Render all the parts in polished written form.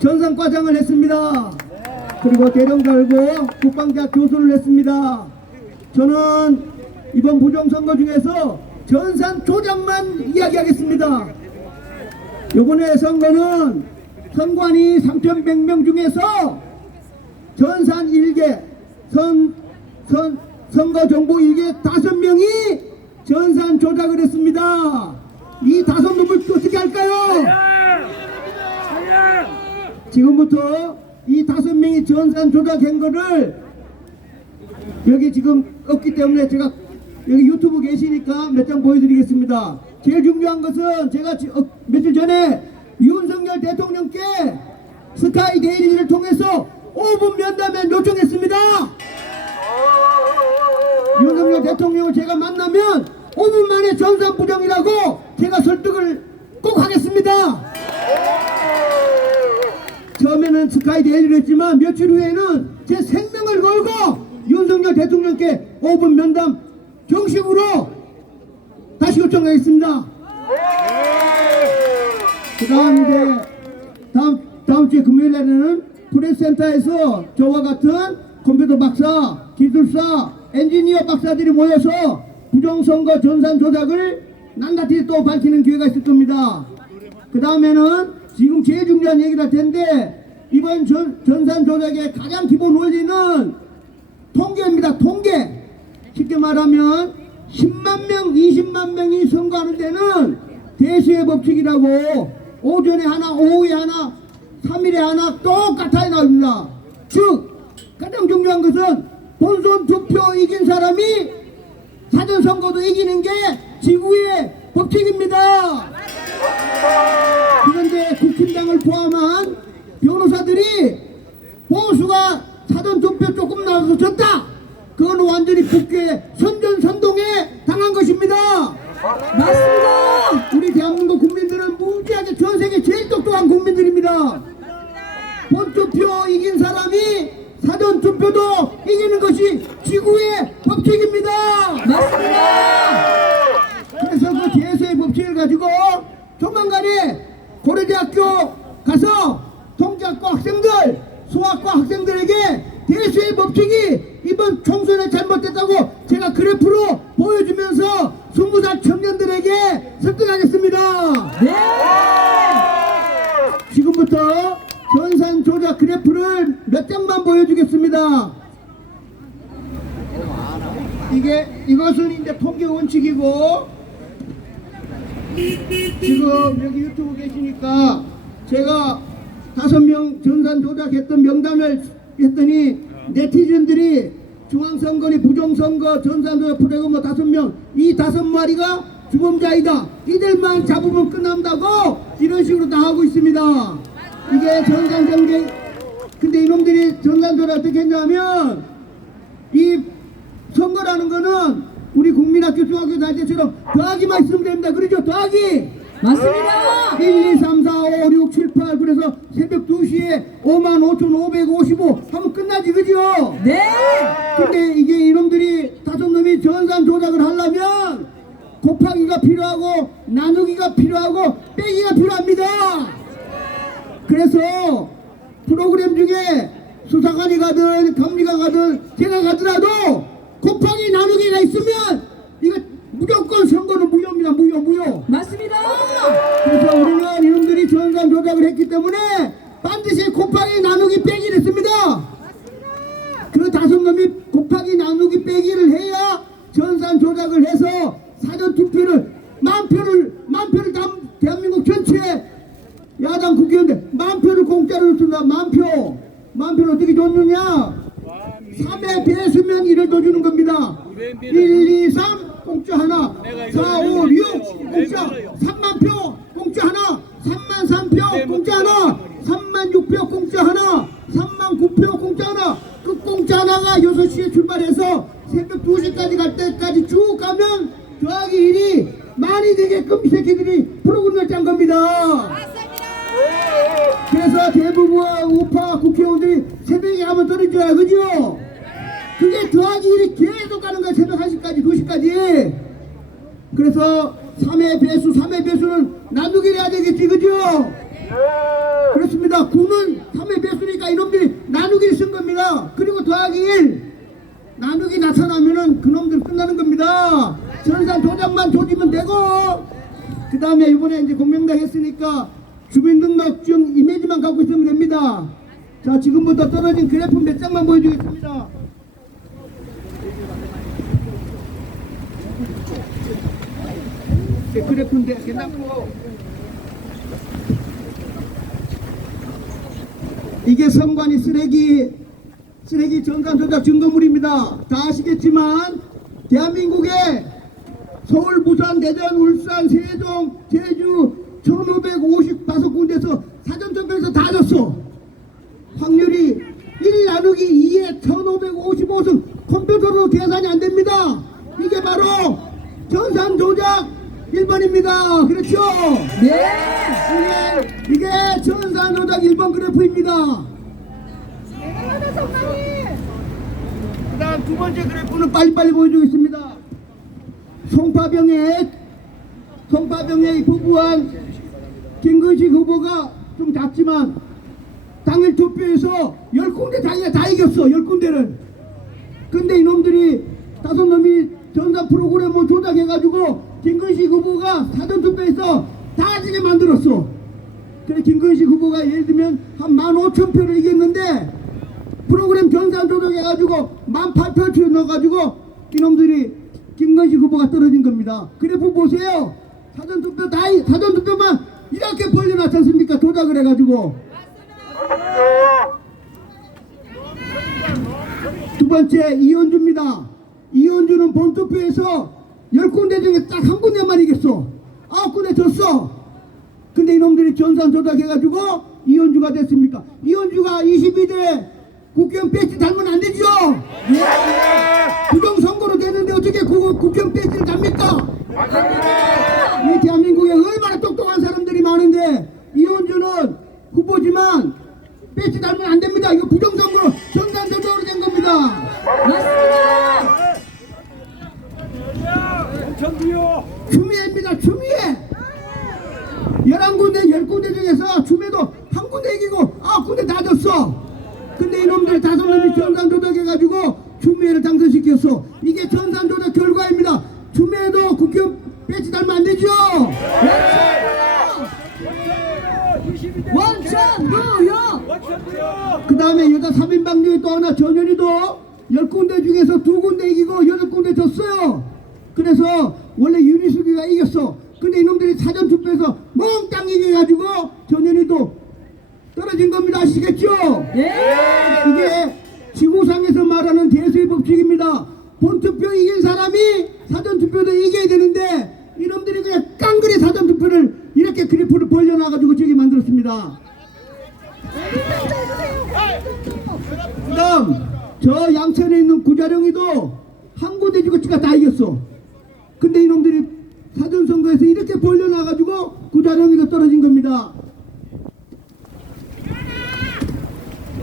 전산과장을 했습니다. 그리고 대령달고 국방대학 교수를 했습니다. 저는 이번 부정선거 중에서 전산 조작만 이야기하겠습니다. 이번에 선거는 선관위 3,100명 중에서 전산 1개, 선거 정보 1개 5명이 전산 조작을 했습니다. 이 5놈을 어떻게 할까요? 지금부터 이 5명이 전산 조작한 거를 여기 지금 없기 때문에 제가 여기 유튜브 계시니까 몇 장 보여드리겠습니다. 제일 중요한 것은 제가 며칠 전에 윤석열 대통령께 스카이 데일리를 통해서 5분 면담에 요청했습니다. 윤석열 대통령을 제가 만나면 5분 만에 전산 부정이라고 제가 설득을 꼭 하겠습니다. 처음에는 스카이 데일리를 했지만 며칠 후에는 제 생명을 걸고 윤석열 대통령께 5분 면담 정식으로 다시 요청하겠습니다. 그 다음 이제 다음 주에 금요일에는 프레스센터에서 저와 같은 컴퓨터 박사, 기술사, 엔지니어 박사들이 모여서 부정선거 전산 조작을 낱낱이 또 밝히는 기회가 있을 겁니다. 그 다음에는 지금 제일 중요한 얘기를 할 텐데 이번 전산 조작의 가장 기본 원리는 통계입니다. 통계. 쉽게 말하면 10만 명, 20만 명이 선거하는 데는 대수의 법칙이라고 오전에 하나, 오후에 하나, 3일에 하나 똑같이 나옵니다. 즉 가장 중요한 것은 본선 투표 이긴 사람이 사전선거도 이기는 게 지구의 법칙입니다. 그런데 국힘당을 포함한 변호사들이 보수가 사전투표 조금 나와서 졌다. 그건 완전히 국회 선전선동에 당한 것입니다. 맞습니다. 우리 대한민국 국민들은 무지하게 전 세계 제일 똑똑한 국민들입니다. 본투표 이긴 사람이 사전투표도 이기는 것이 지구의 법칙입니다. 맞습니다. 그래서 그 대수의 법칙을 가지고 조만간에 고려대학교 가서 통계학과 학생들, 수학과 학생들에게 대수의 법칙이 이번 총선에 잘못됐다고 제가 그래프로 보여주면서 20살 청년들에게 설득하겠습니다. 네. 지금부터 전산 조작 그래프를 몇 장만 보여주겠습니다. 이것은 이제 통계 원칙이고, 지금 여기 유튜브 계시니까 제가 5명 전산 조작했던 명단을 했더니 네티즌들이 중앙선거니 부정선거 전산조작 프로그램 5명, 이 5마리가 주범자이다, 이들만 잡으면 끝난다고 이런 식으로 다 하고 있습니다. 이게 전산경쟁. 근데 이놈들이 전산조작 어떻게 했냐면 이 선거라는 거는 우리 국민학교 중학교 다닐 때처럼 더하기만 있으면 됩니다. 그러죠? 더하기. 맞습니다. 1, 2, 3, 4, 5, 6, 7, 8 그래서 새벽 2시에 55,555 하면 끝나지, 그죠? 네. 근데 이게 이놈들이 5놈이 전산 조작을 하려면 곱하기가 필요하고 나누기가 필요하고 빼기가 필요합니다. 그래서 프로그램 중에 수사관이 가든 감리가 가든 제가 가더라도 곱하기 나누기가 있으면 이거 무조건 선거는 무효입니다. 무효. 맞습니다. 그래서 우리는 이놈들이 전산 조작을 했기 때문에 반드시 곱하기 나누기 빼기를 했습니다. 그 5놈이 곱하기 나누기 빼기를 해야 전산 조작을 해서 사전투표를 만표를 대한민국 전체에 야당 국회의원들 만표를 공짜로 줬습니다. 만표를 어떻게 줬느냐? 3의 배수면 1을 더 주는 겁니다. 1, 2, 3 공짜 하나, 4, 5, 6 공짜, 3만 표 공짜 하나, 3만 3표 공짜 하나, 3만 6표 공짜 하나, 3만 9표 공짜 하나. 그 공짜 하나가 6시에 출발해서 새벽 2시까지 갈 때까지 쭉 가면 더하기 1이 많이 되게끔 이 새끼들이 프로그램을 짠 겁니다. 그래서 대부분 우파 국회의원들이 새벽에 가면 떨어져요. 그죠? 그게 더하기 1이 계속 가는 거야. 새벽 1시까지 2시까지. 그래서 3의 배수는 나누기를 해야 되겠지. 그죠? 그렇습니다. 9는 3의 배수니까 이놈들이 나누기를 쓴 겁니다. 그리고 더하기 1 나누기 나타나면은 그놈들 끝나는 겁니다. 전산 조작만 조지면 되고, 그 다음에 이번에 이제 공명당 했으니까 주민등록증 이미지만 갖고 있으면 됩니다. 자, 지금부터 떨어진 그래프 몇 장만 보여주겠습니다. 그래프인데 괜찮고, 이게 선관위 쓰레기 전산 조작 증거물입니다. 다 아시겠지만 대한민국에 서울, 부산, 대전, 울산, 세종, 제주 1555군데서 사전투표에서 다 졌어. 확률이 1 나누기 2에 1555승 컴퓨터로 계산이 안 됩니다. 이게 바로 전산 조작 1번입니다. 그렇죠? 네. 이게 전산 조작 1번 그래프입니다. 그 다음 두 번째 그래프는 빨리빨리 보여주겠습니다. 송파병에 부부한 김근식 후보가 좀 작지만 당일 투표에서 10군데 자기가 다 이겼어. 10군데를. 근데 이놈들이 5놈이 전산 프로그램을 조작해가지고 김근식 후보가 사전투표에서 다 지게 만들었어. 그래 김근식 후보가 예를 들면 한 15,000표를 이겼는데 프로그램 전산 조작해가지고 18,000표 넣어가지고 이놈들이 김근식 후보가 떨어진 겁니다. 그래프 보세요. 사전투표만 이렇게 벌려놨지 않습니까? 조작을 해가지고. 두 번째 이현주입니다. 이현주는 본투표에서 10군데 중에 딱 한 군데만 이겼어. 9군데 졌어. 근데 이놈들이 전산 조작해가지고 이현주가 됐습니까? 이현주가 22대 국회의원 배지 달면 안 되죠? 부정선거로 되는데 어떻게 국회의원 배지를 답니까? 이 대한민국에 얼마나 똑똑한 사람들이 많은데 이현주는 후보지만 배지 달면 안 됩니다. 이거 부정선거로 전산 조작으로 된 겁니다. 맞습니다. 추미애입니다. 추미애 11군데 10군데 중에서 추미애도 한 군데 이기고 9군데 다 졌어. 근데 이놈들 5놈이 전산 조작해가지고 추미애를 당선시켰어. 이게 전산 조작 결과입니다. 추미애도 국회의원 배치 달면 안 되죠? 원천무효. 그 다음에 여자 3인방 중에 또 하나 전현희도 10군데 중에서 2군데 이기고 8군데 졌어요. 그래서 원래 윤희숙이가 이겼어. 근데 이놈들이 사전투표에서 몽땅 이겨가지고 전현희도 떨어진 겁니다. 아시겠죠? 네. 이게 지구상에서 말하는 대수의 법칙입니다. 본투표 이긴 사람이 사전투표도 이겨야 되는데 이놈들이 그냥 깡그리 사전투표를 이렇게 그래프를 벌려놔가지고 저기 만들었습니다. 그 다음 저 양천에 있는 구자령이도 한 군데 지고 지가 다 이겼어. 근데 이놈들이 사전선거에서 이렇게 벌려놔가지고 구자령이도 떨어진 겁니다.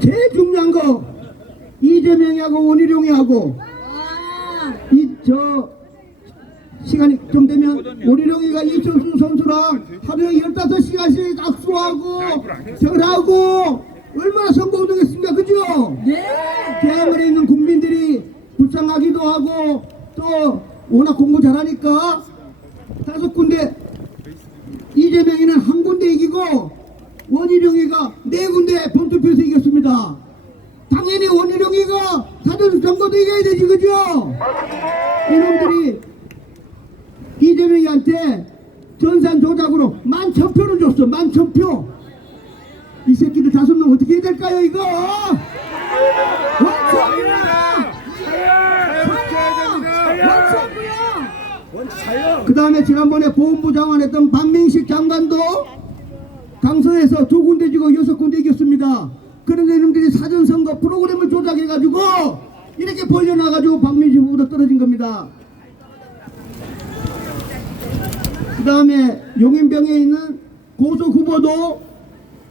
제일 중요한 거 이재명이하고 원희룡이하고 시간이 좀 되면 원희룡이가 이천수 선수랑 하루에 15시간씩 악수하고 절하고 얼마나 선거운동했습니까? 그죠? 네. 대한민국에 있는 국민들이 불쌍하기도 하고 또 워낙 공부 잘하니까 5군데 이재명이는 한 군데 이기고 원희룡이가 4군데 본투표에서 이겼습니다. 당연히 원희룡이가 사전선거도 이겨야 되지. 그죠? 이놈들이 이재명이한테 전산 조작으로 11,000표를 줬어. 11,000표. 이 새끼들 5놈 어떻게 해야 될까요 이거? 그 다음에 지난번에 보훈부 장관했던 박민식 장관도 강서에서 2군데 지고 6군데 이겼습니다. 그런데 이놈들이 사전선거 프로그램을 조작해가지고 이렇게 벌려놔가지고 박민식 후보도 떨어진 겁니다. 그 다음에 용인병에 있는 고속 후보도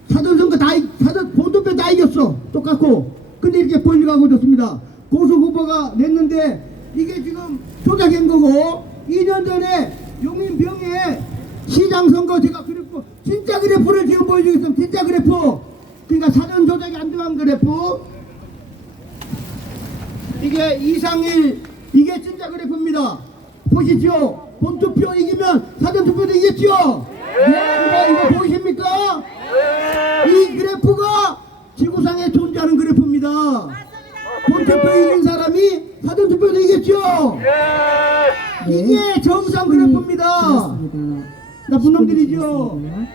사전선거 본투표 다 이겼어. 똑같고. 근데 이렇게 벌려가고 졌습니다. 고속 후보가 냈는데 이게 지금 조작한 거고 2년 전에 용인병에 시장선거 제가 그랬고 진짜 그래프를 지금 보여주겠습니다. 진짜 그래프. 그러니까 사전 조작이 안 들어간 그래프. 이게 이상일, 이게 진짜 그래프입니다. 보시죠. 본투표 이기면 사전 투표도 이겼죠. 이거 보이십니까? 이 그래프가 지구상에 존재하는 그래프입니다. 본투표 이긴 사람이 사전 투표도 이겼죠. 이게 정상 그래프입니다. 맞습니다. 나쁜 놈들이죠. 네.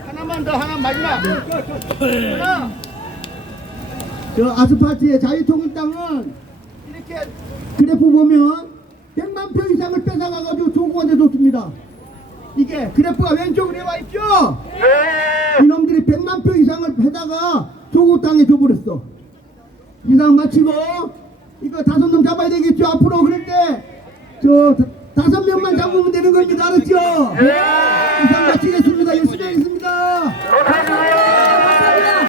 하나만 더, 하나 마지막. 하나. 저 아스팔트의 자유통일당은 이렇게 그래프 보면 100만 표 이상을 뺏어가가지고 조국한테 줬습니다. 이게 그래프가 왼쪽으로 와 있죠? 이놈들이 100만 표 이상을 해다가 조국 땅에 줘버렸어. 이상 마치고 이거 5놈 잡아야 되겠죠? 앞으로 그럴 때저 5명만 잡으면 되는 겁니다. 알았죠? 이상 마치겠습니다. 열심히 하겠습니다.